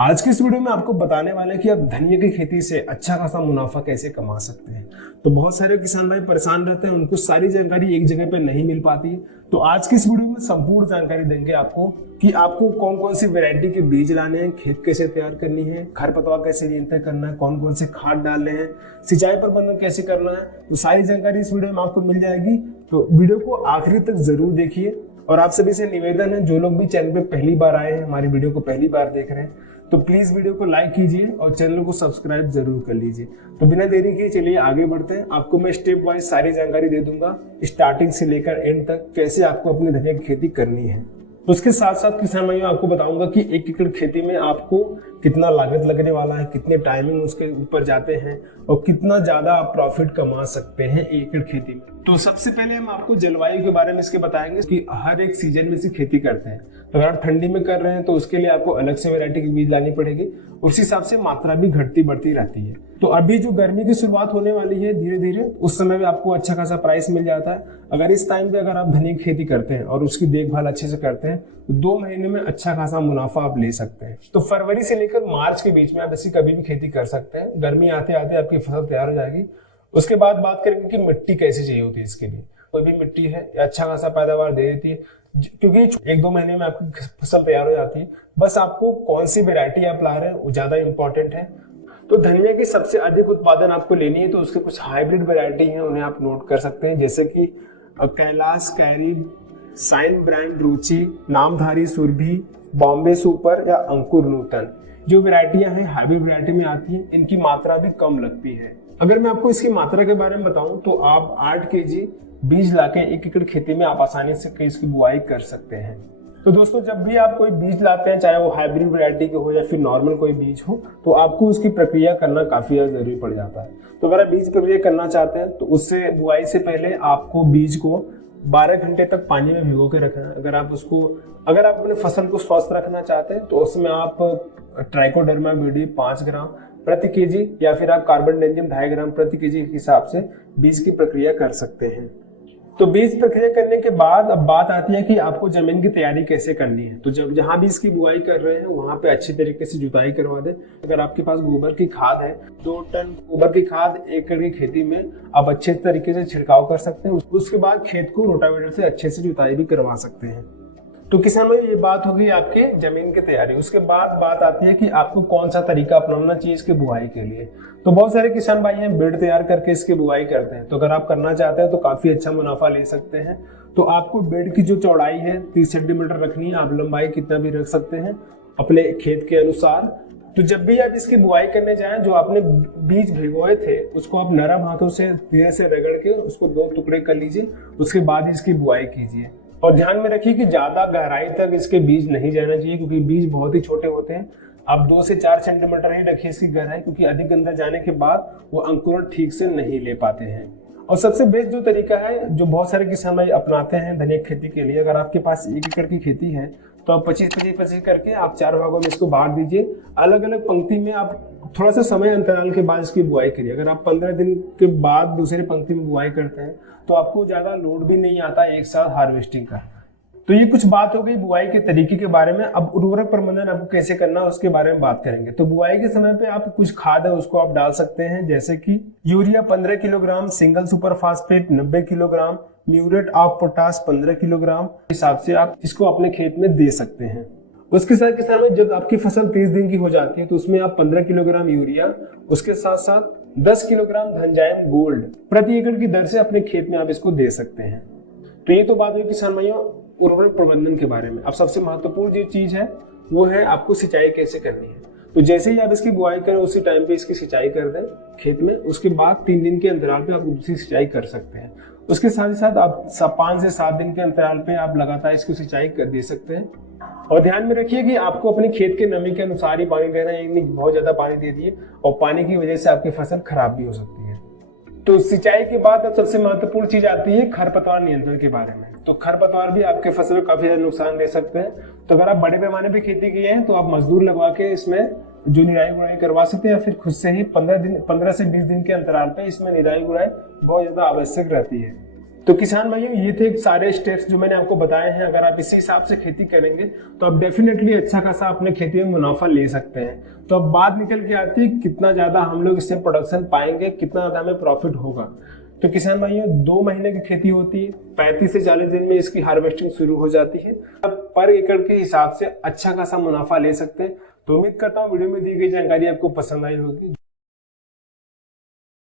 आज की इस वीडियो में आपको बताने वाले हैं कि आप धनिया की खेती से अच्छा खासा मुनाफा कैसे कमा सकते हैं। तो बहुत सारे किसान भाई परेशान रहते हैं, उनको सारी जानकारी एक जगह पे नहीं मिल पाती है। तो आज की इस वीडियो में संपूर्ण जानकारी देंगे आपको कि आपको कौन कौन सी वैरायटी के बीज लाने हैं, खेत कैसे तैयार करनी है, खरपतवार कैसे नियंत्रण करना है, कौन कौन से खाद डालने हैं, सिंचाई प्रबंधन कैसे करना है। तो सारी जानकारी इस वीडियो में आपको मिल जाएगी। तो वीडियो को आखिरी तक जरूर देखिए। और आप सभी से निवेदन है, जो लोग भी चैनल पे पहली बार आए हैं, हमारी वीडियो को पहली बार देख रहे हैं, तो प्लीज वीडियो को लाइक कीजिए और चैनल को सब्सक्राइब जरूर कर लीजिए। तो बिना देरी के चलिए आगे बढ़ते हैं। आपको मैं स्टेप वाइज सारी जानकारी दे दूंगा, स्टार्टिंग से लेकर एंड तक कैसे आपको अपनी धनिया की खेती करनी है। उसके साथ साथ किसान भाइयों आपको बताऊंगा कि 1 एकड़ खेती में आपको कितना लागत लगने वाला है, कितने टाइमिंग उसके ऊपर जाते हैं और कितना ज्यादा आप प्रॉफिट कमा सकते हैं 1 एकड़ खेती में। तो सबसे पहले हम आपको जलवायु के बारे में इसके बताएंगे कि हर एक सीजन में से खेती करते हैं। तो अगर आप ठंडी में कर रहे हैं तो उसके लिए आपको अलग से वैरायटी की बीज लानी पड़ेगी। उस हिसाब से मात्रा भी घटती बढ़ती रहती है। तो अभी जो गर्मी की शुरुआत होने वाली है धीरे धीरे, उस समय भी आपको अच्छा खासा प्राइस मिल जाता है। अगर इस टाइम पे अगर आप धनिया की खेती करते हैं और उसकी देखभाल अच्छे से करते हैं तो 2 महीने में अच्छा खासा मुनाफा आप ले सकते हैं। तो फरवरी से लेकर मार्च के बीच में आप ऐसी कभी भी खेती कर सकते हैं। गर्मी आते आते आपकी फसल तैयार हो जाएगी। उसके बाद बात करेंगे कि मिट्टी कैसी चाहिए होती है इसके लिए। कोई भी मिट्टी है अच्छा खासा पैदावार दे देती है, क्योंकि 1-2 महीने में आपकी फसल तैयार हो जाती है। बस आपको कौन सी वैरायटी आप ला रहे हैं वो ज्यादा इंपॉर्टेंट है। तो धनिया की सबसे अधिक उत्पादन आपको लेनी है तो उसके कुछ हाइब्रिड वैरायटी हैं, उन्हें आप नोट कर सकते हैं, जैसे कि कैलाश कैरिब, साइन ब्रांड रुचि, नामधारी सुरभि, बॉम्बे सुपर या अंकुर नूतन। जो वैरायटियां हैं हाइब्रिड वैरायटी में आती हैं, इनकी मात्रा भी कम लगती है। अगर मैं आपको इसकी मात्रा के बारे में बताऊं तो आप 8 केजी बीज लाके 1 एकड़ खेती में आप आसानी से इसकी बुआई कर सकते हैं। तो दोस्तों, जब भी आप कोई बीज लाते हैं, चाहे वो हाइब्रिड वैरायटी के हो या फिर नॉर्मल कोई बीज हो, तो आपको उसकी प्रक्रिया करना काफी ज्यादा जरूरी पड़ जाता है। तो अगर आप बीज प्रक्रिया करना चाहते हैं तो उससे बुआई से पहले आपको बीज को 12 घंटे तक पानी में भिगो के रखना है। अगर आप अपने फसल को स्वस्थ रखना चाहते हैं तो उसमें आप ट्राइकोडर्मा विडी 5 ग्राम प्रति केजी या फिर आप कार्बनडेजिम 2.5 ग्राम प्रति केजी के हिसाब से बीज की प्रक्रिया कर सकते हैं। तो बीज प्रक्रिया करने के बाद अब बात आती है कि आपको जमीन की तैयारी कैसे करनी है। तो जब जहां भी इसकी बुआई कर रहे हैं वहां पे अच्छी तरीके से जुताई करवा दें। अगर आपके पास गोबर की खाद है, 2 टन गोबर की खाद 1 एकड़ की खेती में आप अच्छे तरीके से छिड़काव कर सकते हैं। उसके बाद खेत को रोटावेटर से अच्छे से जुताई भी करवा सकते हैं। तो किसान भाई, ये बात होगी आपके जमीन की तैयारी। उसके बाद बात आती है कि आपको कौन सा तरीका अपनाना चाहिए इसकी बुआई के लिए। तो बहुत सारे किसान भाई हैं बेड तैयार करके इसकी बुआई करते हैं। तो अगर आप करना चाहते हैं तो काफी अच्छा मुनाफा ले सकते हैं। तो आपको बेड की जो चौड़ाई है 30 सेंटीमीटर रखनी है। आप लंबाई कितना भी रख सकते हैं अपने खेत के अनुसार। तो जब भी आप इसकी बुआई करने जाएं, जो आपने बीज भिगोए थे उसको आप नरम हाथों से धीरे से रगड़ के उसको 2 टुकड़े कर लीजिए। उसके बाद इसकी बुआई कीजिए और ध्यान में रखिए कि ज्यादा गहराई तक इसके बीज नहीं जाना चाहिए, क्योंकि बीज बहुत ही छोटे होते हैं। आप 2 से 4 सेंटीमीटर ही रखिए इसकी गहराई, क्योंकि अधिक अंदर जाने के बाद वो अंकुरण ठीक से नहीं ले पाते हैं। और सबसे बेस्ट जो तरीका है जो बहुत सारे किसान भाई अपनाते हैं धनिया खेती के लिए, अगर आपके पास 1 एकड़ की खेती है तो आप 25-25 करके आप 4 भागों में इसको बांट दीजिए। अलग अलग पंक्ति में आप थोड़ा सा समय अंतराल के बाद इसकी बुआई करिए। अगर आप 15 दिन के बाद दूसरे पंक्ति में बुआई करते हैं तो आपको ज्यादा लोड भी नहीं आता एक साथ हार्वेस्टिंग का। तो ये कुछ बात हो गई बुआई के तरीके के बारे में। अब उर्वरक प्रबंधन आपको कैसे करना है उसके बारे में बात करेंगे। तो बुआई के समय पे आप कुछ खाद है उसको आप डाल सकते हैं, जैसे कि urea 15 kilogram, single super phosphate 90 kilogram, muriate of potash 15 kilogram हिसाब से आप इसको अपने खेत में दे सकते हैं। उसके साथ किसान में जब आपकी फसल 30 दिन की हो जाती है तो उसमें आप 15 किलोग्राम यूरिया, उसके साथ साथ 10 किलोग्राम धनजाइम गोल्ड प्रति एकड़ की दर से अपने खेत में आप इसको दे सकते हैं। तो ये तो बात हुई किसान भाइयों उर्वरक प्रबंधन के बारे में। अब सबसे महत्वपूर्ण जो चीज है वो है आपको सिंचाई कैसे करनी है। तो जैसे ही आप इसकी बुआई करें उसी टाइम पे इसकी सिंचाई कर दें खेत में। उसके बाद 3 दिन के अंतराल पे आप दूसरी सिंचाई कर सकते हैं। उसके साथ ही साथ आप 5 से 7 दिन के अंतराल पे आप लगातार इसको सिंचाई कर दे सकते हैं। और ध्यान में रखिए कि आपको अपने खेत के नमी के अनुसार ही पानी देना है, यानी बहुत ज्यादा पानी दे दिए और पानी की वजह से आपकी फसल खराब भी हो सकती है। तो सिंचाई के बाद अब सबसे महत्वपूर्ण चीज आती है खरपतवार नियंत्रण के बारे में। तो खरपतवार भी आपके फसल को काफी ज्यादा नुकसान दे सकते हैं। तो अगर आप बड़े पैमाने पे खेती की है तो आप मजदूर लगवा के इसमें जो निराई गुड़ाई करवा सकते हैं, या फिर खुद से ही 15 से 20 दिन के अंतराल पे इसमें निराई गुड़ाई बहुत ज्यादा आवश्यक रहती है। तो किसान भाइयों, ये थे सारे स्टेप्स जो मैंने आपको बताए हैं। अगर आप इसी हिसाब से खेती करेंगे तो आप डेफिनेटली अच्छा खासा अपने खेती में मुनाफा ले सकते हैं। तो अब बात निकल के आती है कितना ज्यादा हम लोग इससे प्रोडक्शन पाएंगे, कितना ज्यादा हमें प्रॉफिट होगा। तो किसान भाइयों, 2 महीने की खेती होती है, 35 से 40 दिन में इसकी हार्वेस्टिंग शुरू हो जाती है। अब पर एकड़ के हिसाब से अच्छा खासा मुनाफा ले सकते हैं। तो उम्मीद करता हूँ वीडियो में दी गई जानकारी आपको पसंद आई होगी।